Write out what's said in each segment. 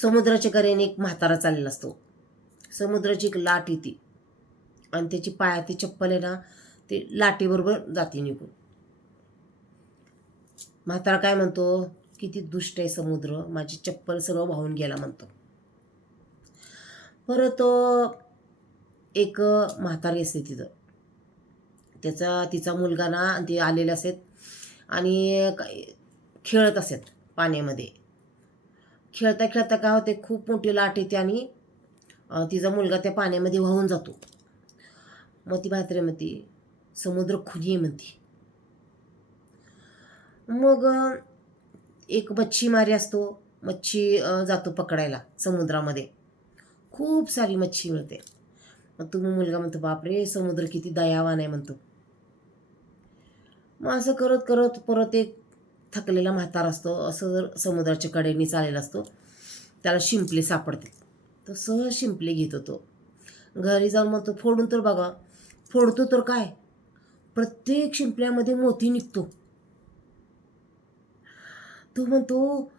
समुद्राच्या करेने एक म्हातारा चाललेला असतो. समुद्राची एक लाट येते. आणि त्याची पायाती चप्पल आहे ना ते लाटेबरोबर जाते निघून. म्हातारा काय म्हणतो? किती दुष्ट आहे समुद्र. माझी चप्पल सगळं वाहून गेला म्हणतो. परत एक म्हातारी असते तिथं. त्याचा तिचा मुलगा ना ते आलेले असेत आणि काही खेळत असतात पाण्यामध्ये. खेळता खेळता काय होते खूप मोठी लाट येते आणि तिचा मुलगा त्या पाण्यामध्ये वाहून जातो. मग ती म्हातारी म्हणते समुद्र खुली आहे म्हणते. मग एक मच्छीमारी असतो मच्छी जातो पकडायला समुद्रामध्ये. खूप सारी मच्छी मिळते. मग तुम्ही मुलगा म्हणतो बापरे समुद्र किती दयावान आहे म्हणतो. मग असं करत करत परत एक थकलेला म्हातार असतो असं जर समुद्राच्या कडेने चाललेला असतो त्याला शिंपले सापडते. तो सहज शिंपले घेतो तो घरी जाऊन म्हणतो फोडून तर बघा. फोडतो तर काय? प्रत्येक शिंपल्यामध्ये मोती निघतो. तो म्हणतो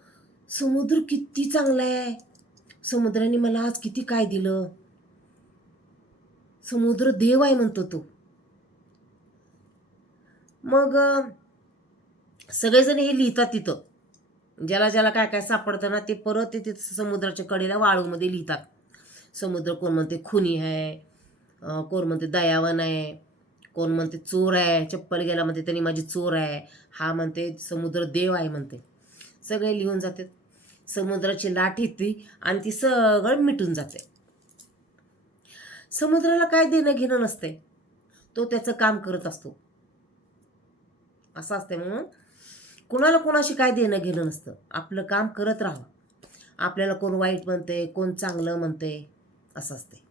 समुद्र किती चांगला आहे. समुद्राने मला आज किती काय दिलं. समुद्र देव आहे म्हणतो तो. मग सगळेजण हे लिहितात तिथं. ज्याला ज्याला काय काय सापडतं ना ते परत ते तिथं समुद्राच्या कडेला वाळूमध्ये लिहितात. समुद्र कोण म्हणते खुनी आहे कोण म्हणते दयावन आहे कोण म्हणते चोर आहे चप्पल गेला म्हणते त्यांनी माझी चोर आहे हा म्हणते समुद्र देव आहे म्हणते. सगळे लिहून जाते समुद्राची लाट येते आणि ती सगळं मिटून जाते. समुद्राला काय देणं घेणं नसते तो त्याचं काम करत असतो. असं असते म्हणून कुणाला कोणाशी काय देणं घेणं नसतं. आपलं काम करत राहावं. आपल्याला कोण वाईट म्हणते कोण चांगलं म्हणते असं असते